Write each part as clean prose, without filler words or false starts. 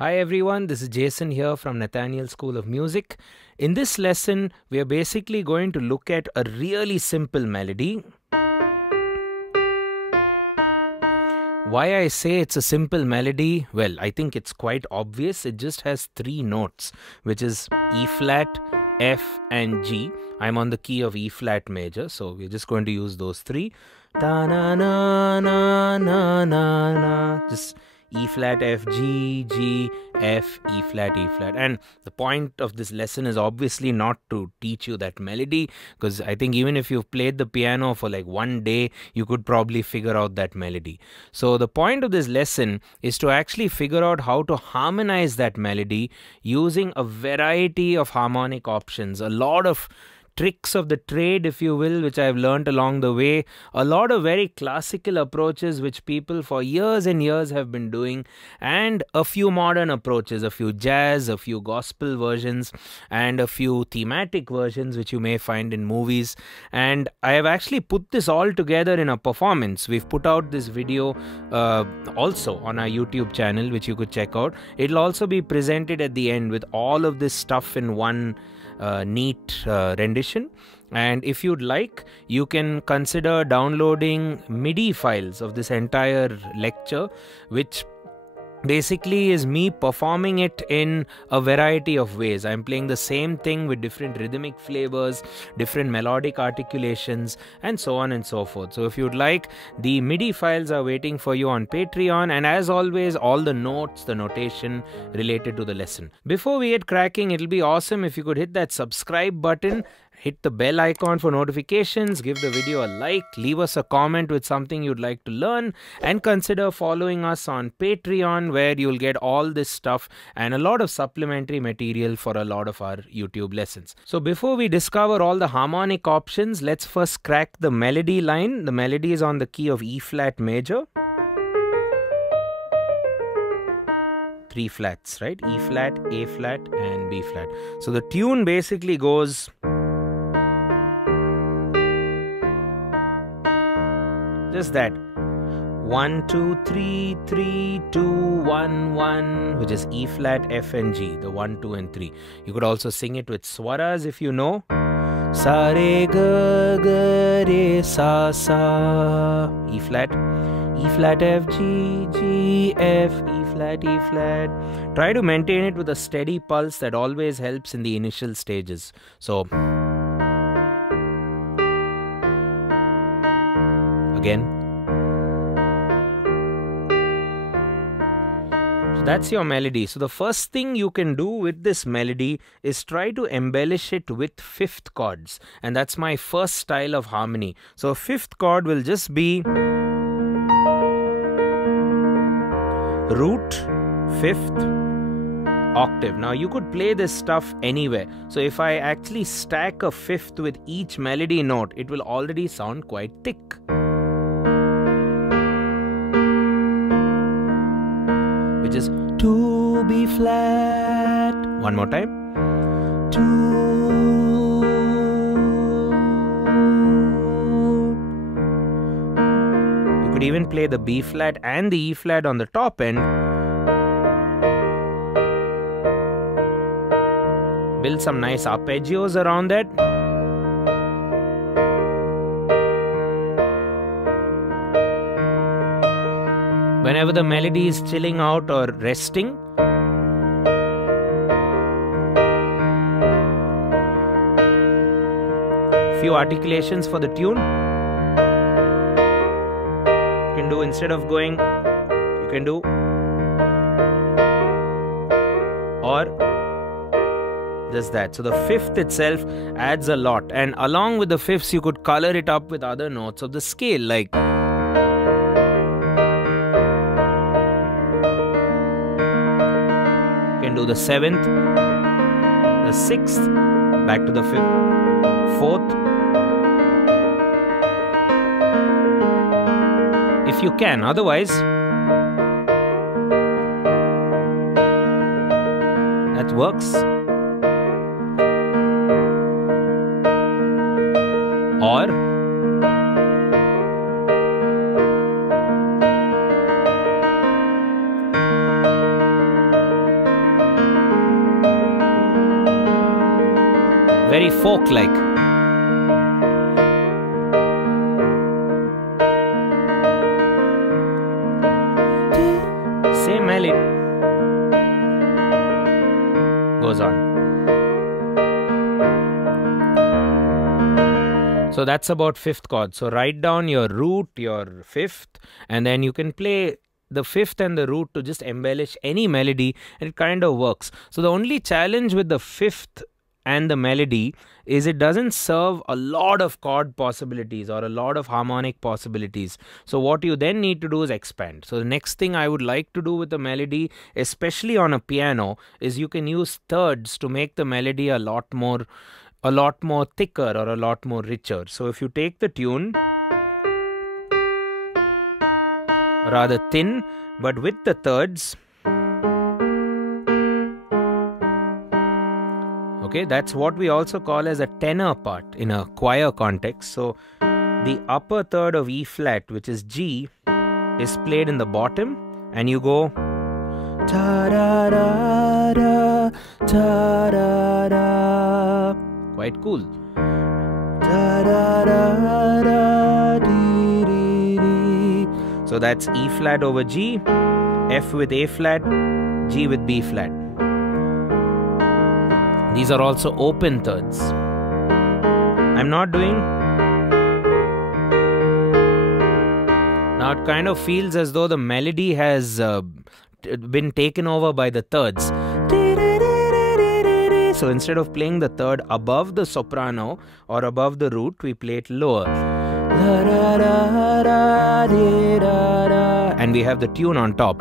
Hi everyone, this is Jason here from Nathaniel School of Music. In this lesson, we are basically going to look at a really simple melody. Why I say it's a simple melody? Well, I think it's quite obvious. It just has three notes, which is E flat, F and G. I'm on the key of E flat major, so we're just going to use those three. Da na na na na na na. Just E flat, F, G, G, F, E flat, E flat. And the point of this lesson is obviously not to teach you that melody, because I think even if you've played the piano for like one day, you could probably figure out that melody. So the point of this lesson is to actually figure out how to harmonize that melody using a variety of harmonic options, a lot of tricks of the trade, if you will, which I've learned along the way, a lot of very classical approaches which people for years and years have been doing, and a few modern approaches, a few jazz, a few gospel versions, and a few thematic versions which you may find in movies. And I have actually put this all together in a performance. We've put out this video also on our YouTube channel, which you could check out. It'll also be presented at the end with all of this stuff in one neat rendition. And if you'd like, you can consider downloading MIDI files of this entire lecture, which basically is me performing it in a variety of ways. I'm playing the same thing with different rhythmic flavors, different melodic articulations, and so on and so forth. So if you'd like, the MIDI files are waiting for you on Patreon, and as always, all the notes, the notation related to the lesson. Before we get cracking, it'll be awesome if you could hit that subscribe button, hit the bell icon for notifications, give the video a like, leave us a comment with something you'd like to learn, and consider following us on Patreon, where you'll get all this stuff and a lot of supplementary material for a lot of our YouTube lessons. So before we discover all the harmonic options, let's first crack the melody line. The melody is on the key of E flat major. Three flats, right? E flat, A flat, and B flat. So the tune basically goes just that 1 2 3 3 2 1 1, which is E flat, F and G, the 1 2 and 3. You could also sing it with swaras if you know. Sa re ga ga re sa sa, E flat, F, G, G, F, E flat, E flat. Try to maintain it with a steady pulse. That always helps in the initial stages. So again. So that's your melody. So the first thing you can do with this melody is try to embellish it with fifth chords. And that's my first style of harmony. So a fifth chord will just be root, fifth, octave. Now you could play this stuff anywhere. So if I actually stack a fifth with each melody note, it will already sound quite thick. Which is 2 B flat. One more time. 2. You could even play the B flat and the E flat on the top end. Build some nice arpeggios around that. Whenever the melody is chilling out or resting, few articulations for the tune. You can do, instead of going, you can do, or just that. So the fifth itself adds a lot, and along with the fifths, you could color it up with other notes of the scale, like do the seventh, the sixth, back to the fifth, fourth. If you can, otherwise, that works. Or very folk-like. Same melody goes on. So that's about fifth chord. So write down your root, your fifth, and then you can play the fifth and the root to just embellish any melody, and it kind of works. So the only challenge with the fifth and the melody is it doesn't serve a lot of chord possibilities or a lot of harmonic possibilities. So what you then need to do is expand. So the next thing I would like to do with the melody, especially on a piano, is you can use thirds to make the melody a lot more thicker or a lot more richer. So if you take the tune, rather thin, but with the thirds, okay, that's what we also call as a tenor part in a choir context. So the upper third of E flat, which is G, is played in the bottom, and you go ta da da da ta da da. Quite cool. Da da da da dee dee dee. So that's E flat over G, F with A flat, G with B flat. These are also open thirds. I'm not doing. Now it kind of feels as though the melody has been taken over by the thirds. So instead of playing the third above the soprano or above the root, we play it lower. And we have the tune on top,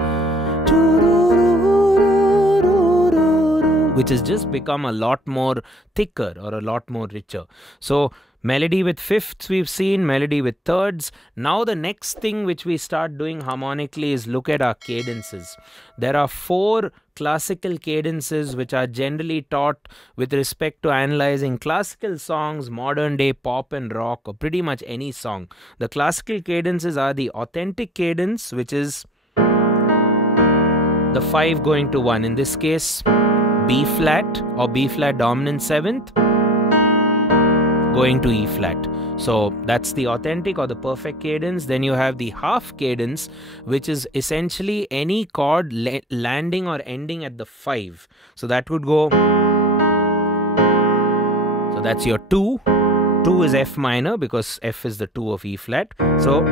which has just become a lot more thicker or a lot more richer. So melody with fifths we've seen, melody with thirds. Now the next thing which we start doing harmonically is look at our cadences. There are 4 classical cadences which are generally taught with respect to analyzing classical songs, modern day pop and rock, or pretty much any song. The classical cadences are the authentic cadence, which is the 5 going to 1. In this case, B flat or B flat dominant 7th going to E flat. So that's the authentic or the perfect cadence. Then you have the half cadence, which is essentially any chord landing or ending at the 5. So that would go. So that's your 2. 2 is F minor because F is the 2 of E flat. So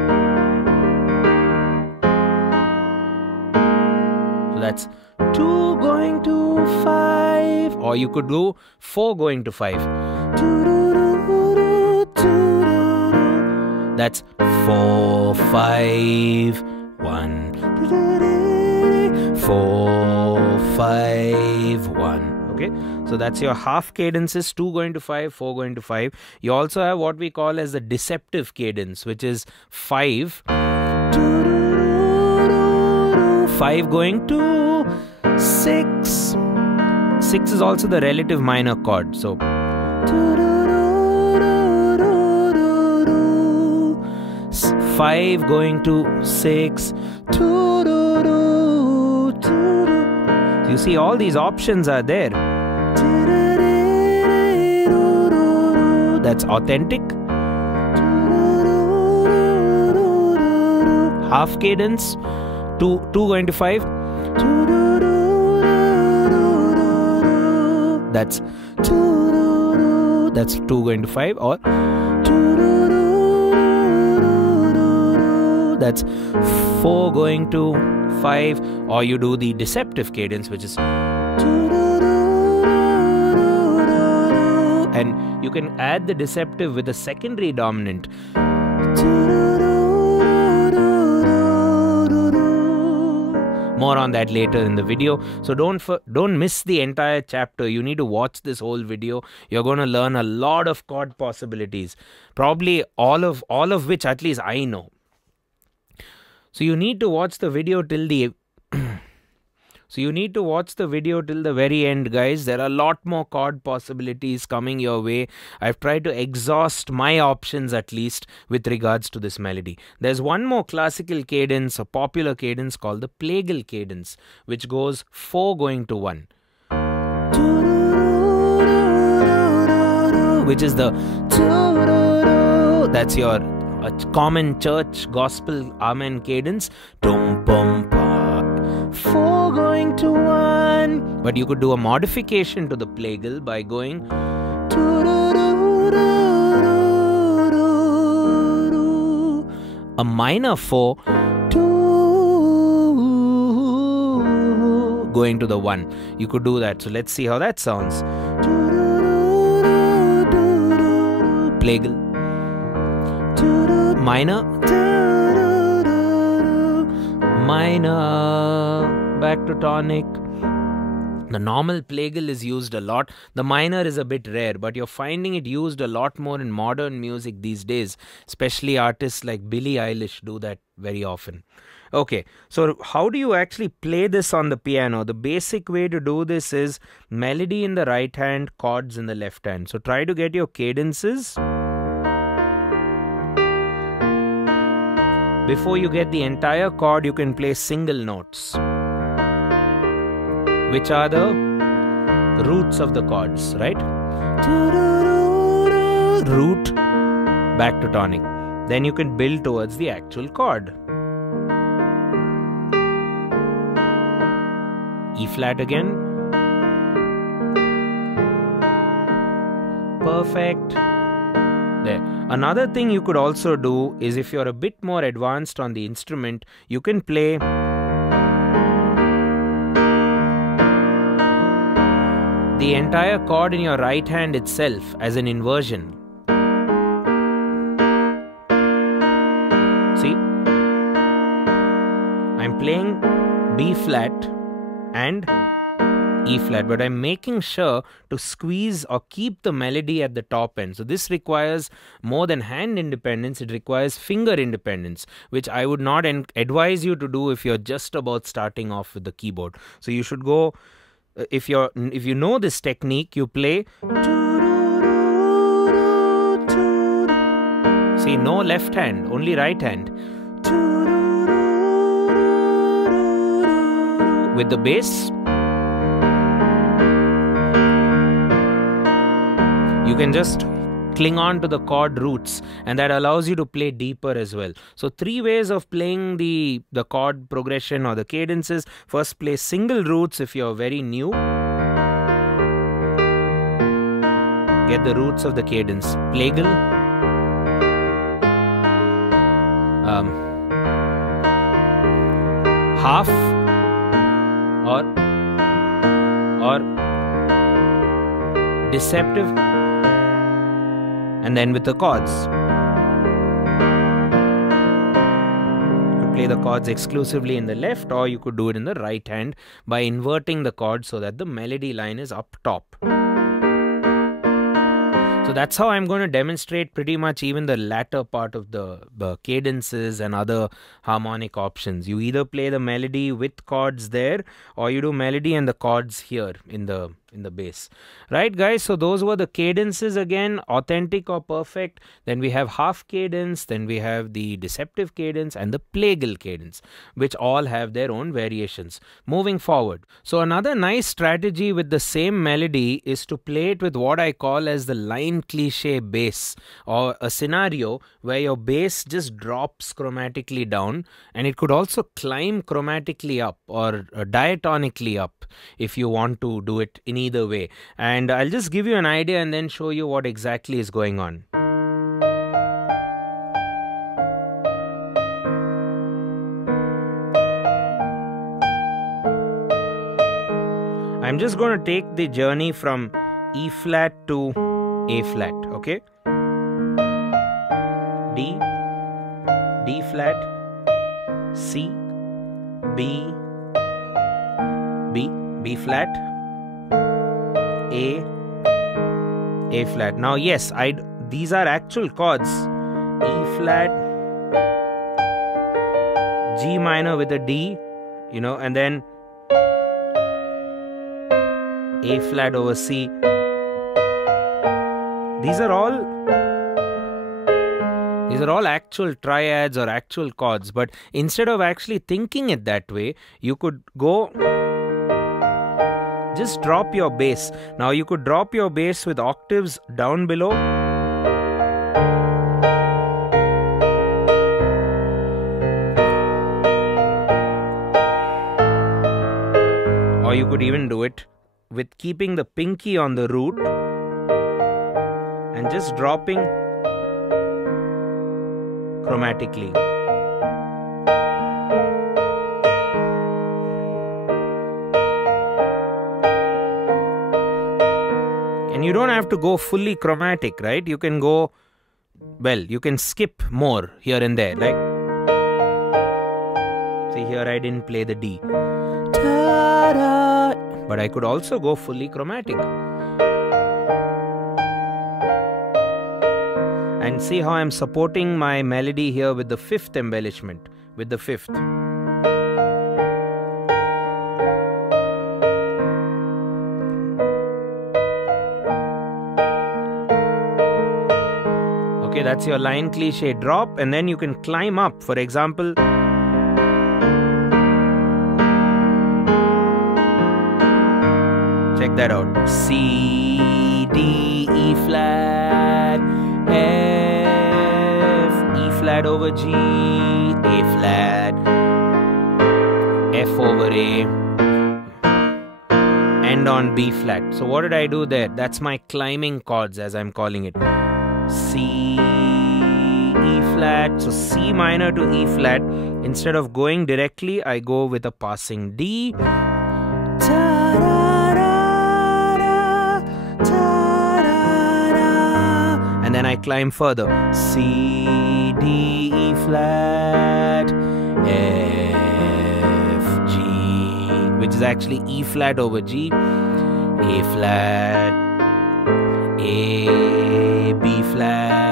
that's 2 going to 5, or you could do 4 going to 5. That's 4, 5, 1. 4, 5, 1. Okay, so that's your half cadences, 2 going to 5, 4 going to 5. You also have what we call as the deceptive cadence, which is 5. 5 going to 6. 6 is also the relative minor chord. So 5 going to 6. You see all these options are there. That's authentic. Half cadence, 2 going to 5. That's 2 going to 5, or that's 4 going to 5, or you do the deceptive cadence, which is, and you can add the deceptive with a secondary dominant. More on that later in the video. So don't miss the entire chapter. You need to watch this whole video. You're going to learn a lot of chord possibilities, probably all of which at least I know. So you need to watch the video till the very end, guys. There are a lot more chord possibilities coming your way. I've tried to exhaust my options at least with regards to this melody. There's one more classical cadence, a popular cadence called the Plagal cadence, which goes 4 going to 1. which is the that's your common church gospel amen cadence. Tum pum pa, 4 going to 1. But you could do a modification to the Plagal by going a minor 4 going to the 1. You could do that. So let's see how that sounds. Plagal, minor, minor, back to tonic. The normal Plagal is used a lot. The minor is a bit rare, but you're finding it used a lot more in modern music these days. Especially artists like Billie Eilish do that very often. Okay, so how do you actually play this on the piano? The basic way to do this is melody in the right hand, chords in the left hand. So try to get your cadences. Before you get the entire chord, you can play single notes, which are the roots of the chords, right? Root, back to tonic. Then you can build towards the actual chord. E flat again. Perfect. There. Another thing you could also do is, if you're a bit more advanced on the instrument, you can play the entire chord in your right hand itself as an inversion. See? I'm playing B flat and E flat, but I'm making sure to squeeze or keep the melody at the top end. So this requires more than hand independence, it requires finger independence, which I would not advise you to do if you're just about starting off with the keyboard. So you should go, if you know this technique, you play. See, no left hand, only right hand. With the bass, you can just cling on to the chord roots, and that allows you to play deeper as well. So 3 ways of playing the chord progression or the cadences. First, play single roots if you're very new. Get the roots of the cadence. Plagal, half, or deceptive, and then with the chords. You could play the chords exclusively in the left, or you could do it in the right hand by inverting the chord so that the melody line is up top. So that's how I'm going to demonstrate pretty much even the latter part of the cadences and other harmonic options. You either play the melody with chords there, or you do melody and the chords here in the bass. Right, guys? So those were the cadences again, authentic or perfect. Then we have half cadence, then we have the deceptive cadence and the Plagal cadence, which all have their own variations. Moving forward. So another nice strategy with the same melody is to play it with what I call as the line cliche bass, or a scenario where your bass just drops chromatically down, and it could also climb chromatically up or diatonically up if you want to do it in either way. And I'll just give you an idea and then show you what exactly is going on. I'm just going to take the journey from E flat to A flat, okay? D, D flat, C, B, B, B flat, A flat. Now yes, these are actual chords. E flat, G minor with a D, you know, and then A flat over C. These are all actual triads or actual chords, but instead of actually thinking it that way, you could go just drop your bass. Now you could drop your bass with octaves down below. Or you could even do it with keeping the pinky on the root and just dropping chromatically. And you don't have to go fully chromatic, right? You can go, well, you can skip more here and there. Like, see here I didn't play the D. Ta-da! But I could also go fully chromatic. And see how I'm supporting my melody here with the fifth embellishment, with the fifth. Okay, that's your line cliche drop, and then you can climb up. For example, check that out. C, D, E flat, F, E flat over G, A flat, F over A, end on B flat. So what did I do there? That's my climbing chords, as I'm calling it. C, E flat, so C minor to E flat. Instead of going directly, I go with a passing D. And then I climb further. C, D, E flat, F, G, which is actually E flat over G, A flat, A, B flat.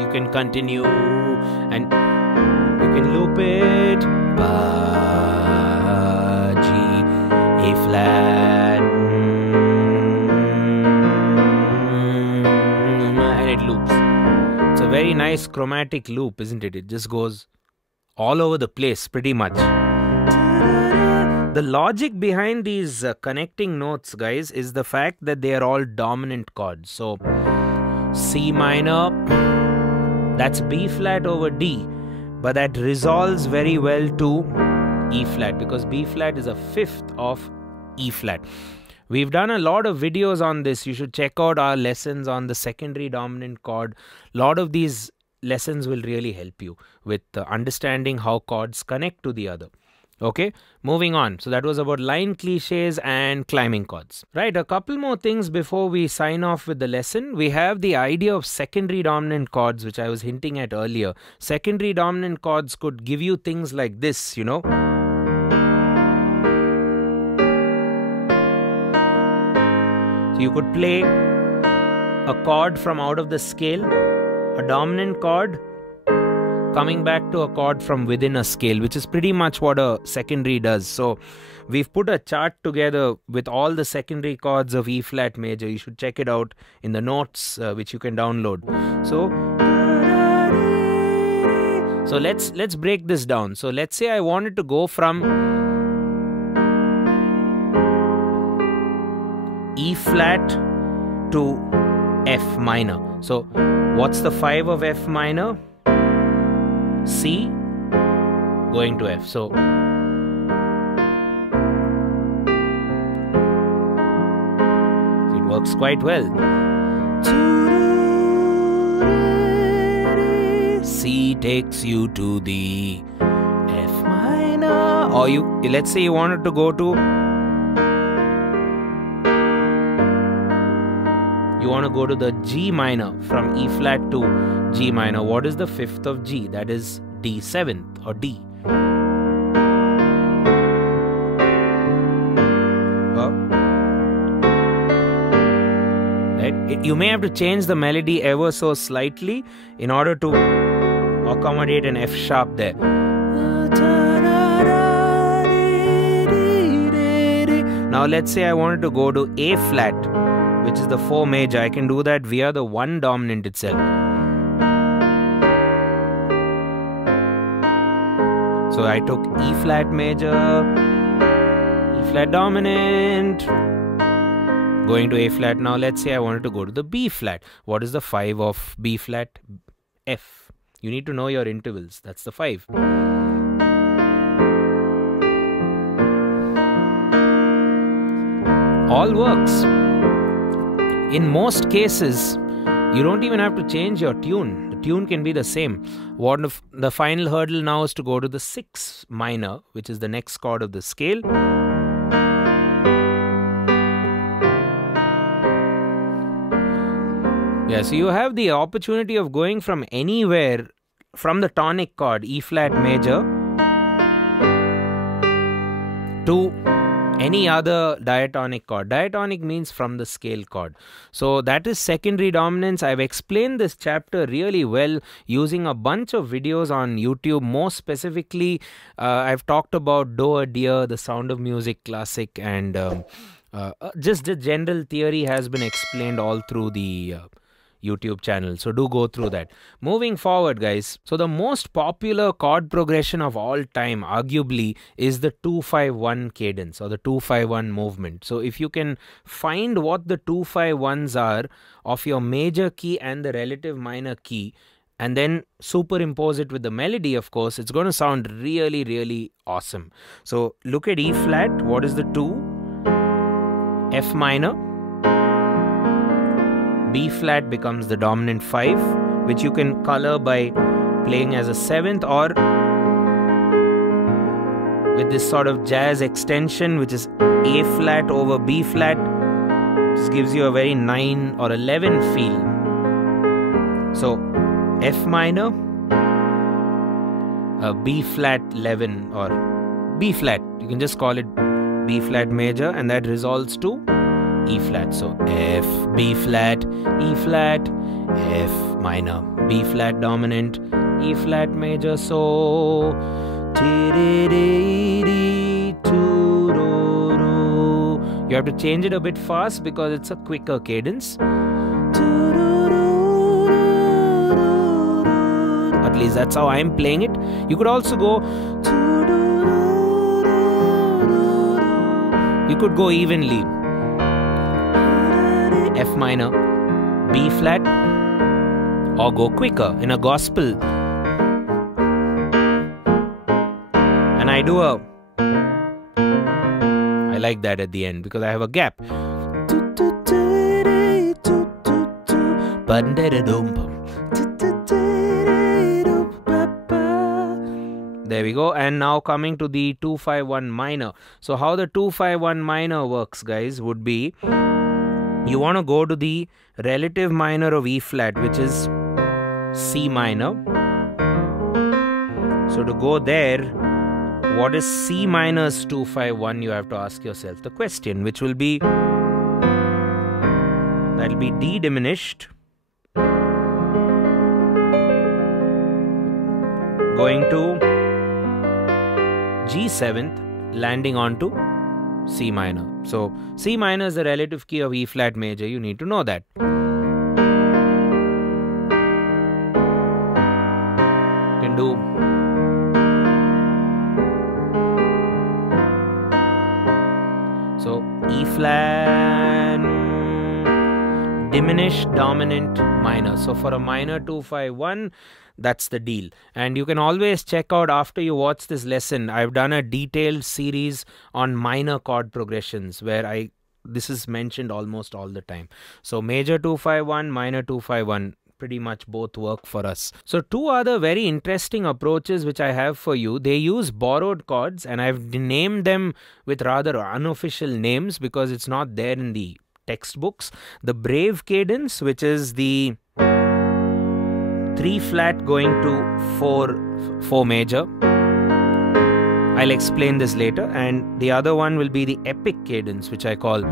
You can continue and you can loop it. Ba, G, A flat, and it loops. It's a very nice chromatic loop, isn't it? It just goes all over the place pretty much. The logic behind these connecting notes, guys, is the fact that they are all dominant chords. So C minor, that's B flat over D, but that resolves very well to E flat because B flat is a fifth of E flat. We've done a lot of videos on this. You should check out our lessons on the secondary dominant chord. A lot of these lessons will really help you with understanding how chords connect to the other. Okay, moving on. So that was about line cliches and climbing chords. Right, a couple more things before we sign off with the lesson. We have the idea of secondary dominant chords, which I was hinting at earlier. Secondary dominant chords could give you things like this, you know. So you could play a chord from out of the scale, a dominant chord, coming back to a chord from within a scale, which is pretty much what a secondary does. So we've put a chart together with all the secondary chords of E flat major. You should check it out in the notes, which you can download. So let's break this down. So let's say I wanted to go from E flat to F minor. So what's the 5 of F minor? C going to F. So it works quite well. C takes you to the F minor. Or let's say you wanted to go to, you want to go to the G minor from E flat to G minor. What is the fifth of G? That is D7th or D. Right? You may have to change the melody ever so slightly in order to accommodate an F sharp there. Now let's say I wanted to go to A flat, which is the 4 major. I can do that via the 1 dominant itself. So I took E flat major, E flat dominant, going to A flat. Now let's say I wanted to go to the B flat. What is the 5 of B flat? F. You need to know your intervals. That's the 5. All works. In most cases, you don't even have to change your tune. The tune can be the same. What if the final hurdle now is to go to the 6 minor, which is the next chord of the scale. Yeah, so you have the opportunity of going from anywhere from the tonic chord E flat major to any other diatonic chord. Diatonic means from the scale chord. So that is secondary dominance. I've explained this chapter really well using a bunch of videos on YouTube. More specifically, I've talked about Do a Deer, The Sound of Music Classic, and just the general theory has been explained all through the YouTube channel, so do go through that. Moving forward, guys, so the most popular chord progression of all time arguably is the 2-5-1 cadence or the 2-5-1 movement. So if you can find what the 2-5-1s are of your major key and the relative minor key and then superimpose it with the melody, of course, it's going to sound really, really awesome. So look at E flat. What is the 2? F minor. B flat becomes the dominant 5, which you can color by playing as a 7th or with this sort of jazz extension, which is A flat over B flat. This gives you a very 9 or 11 feel. So F minor, B flat 11 or B flat. You can just call it B flat major, and that resolves to E flat. So F, B flat, E flat, F minor, B flat dominant, E flat major. So you have to change it a bit fast because it's a quicker cadence. At least that's how I'm playing it. You could also go. You could go evenly. F minor, B flat, or go quicker in a gospel. And I do a, I like that at the end because I have a gap. There we go. And now coming to the 2-5-1 minor. So how the 2-5-1 minor works, guys, would be you want to go to the relative minor of E flat, which is C minor. So to go there, what is C minus 2-5-1? You have to ask yourself the question, which will be, that will be D diminished, going to G7th, landing onto C minor. So C minor is the relative key of E flat major. You need to know that. You can do so E flat, diminished, dominant, minor. So for a minor 2-5-1, that's the deal. And you can always check out after you watch this lesson, I've done a detailed series on minor chord progressions where this is mentioned almost all the time. So major 2-5-1, minor 2-5-1, pretty much both work for us. So two other very interesting approaches which I have for you. They use borrowed chords, and I've named them with rather unofficial names because it's not there in the textbooks. The brave cadence, which is the 3 flat going to 4 major. I'll explain this later. And the other one will be the epic cadence, which I call,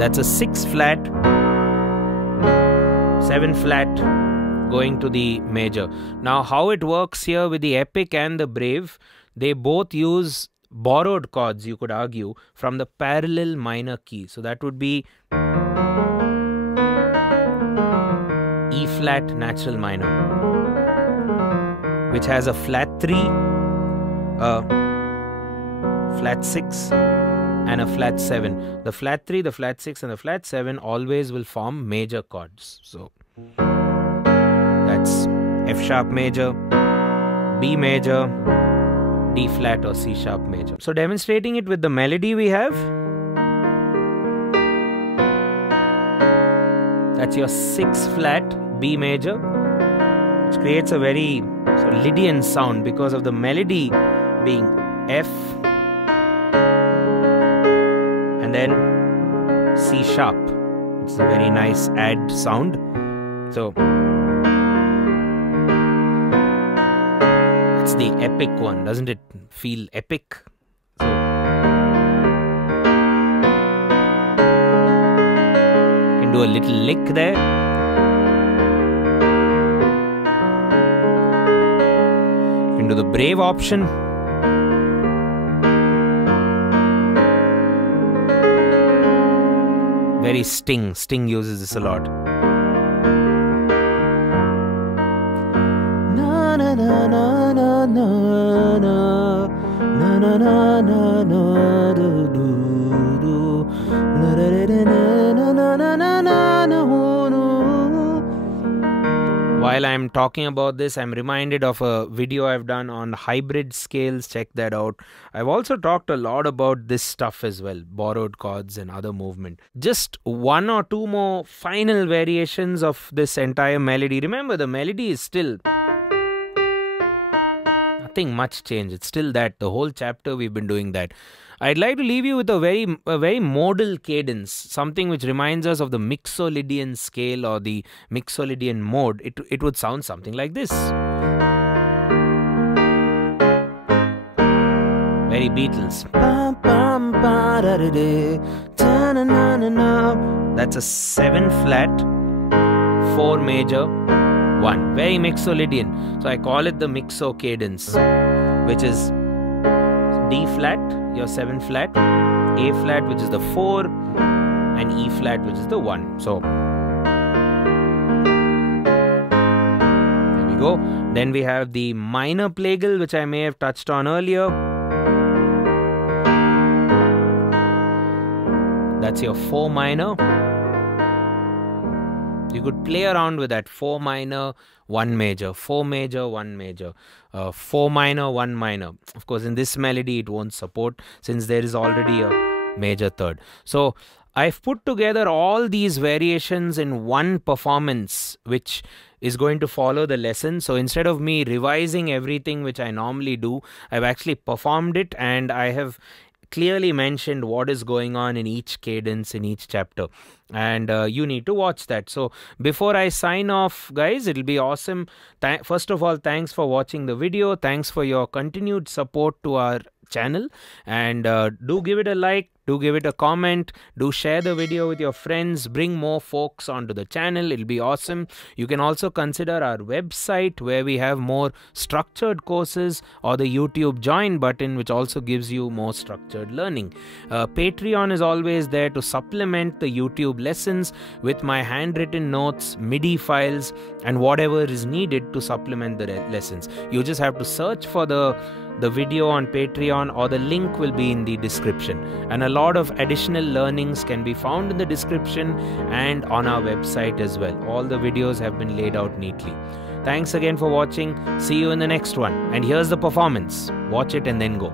that's a 6 flat, 7 flat going to the major. Now how it works here with the epic and the brave, they both use borrowed chords, you could argue, from the parallel minor key. So that would be E flat natural minor, which has a flat 3, a flat 6 and a flat 7. The flat 3, the flat 6 and the flat 7 always will form major chords. So that's F sharp major, B major, D flat or C sharp major. So demonstrating it with the melody we have, that's your 6 flat B major, which creates a very Lydian sound because of the melody being F and then C sharp. It's a very nice add sound. So that's the epic one. Doesn't it feel epic? So you can do a little lick there. You can do the brave option. Very Sting. Sting uses this a lot. Na na na na na na na na na na na na do do do na na na na na na na. While I'm talking about this, I'm reminded of a video I've done on hybrid scales. Check that out. I've also talked a lot about this stuff as well, borrowed chords and other movement. Just one or two more final variations of this entire melody. Remember, the melody is still nothing much change. It's still that. The whole chapter we've been doing that. I'd like to leave you with a very modal cadence, something which reminds us of the Mixolydian scale or the Mixolydian mode. It would sound something like this. Very Beatles. That's a 7 flat, 4 major, 1. Very Mixolydian. So I call it the Mixo cadence, which is D flat, your 7 flat, A flat, which is the 4, and E flat, which is the 1. So there we go. Then we have the minor plagal, which I may have touched on earlier. That's your 4 minor. You could play around with that. 4 minor, 1 major, 4 major, 1 major, 4 minor, 1 minor. Of course, in this melody, it won't support since there is already a major third. So I've put together all these variations in one performance, which is going to follow the lesson. So instead of me revising everything which I normally do, I've actually performed it, and I have clearly mentioned what is going on in each cadence in each chapter, and you need to watch that. So before I sign off, guys, it'll be awesome. First of all, thanks for watching the video. Thanks for your continued support to our channel, and do give it a like, do give it a comment, do share the video with your friends, bring more folks onto the channel. It'll be awesome. You can also consider our website where we have more structured courses, or the YouTube join button, which also gives you more structured learning. Patreon is always there to supplement the YouTube lessons with my handwritten notes, MIDI files, and whatever is needed to supplement the lessons. You just have to search for the video on Patreon, or the link will be in the description, and a lot of additional learnings can be found in the description and on our website as well. All the videos have been laid out neatly. Thanks again for watching. See you in the next one, and here's the performance. Watch it and then go.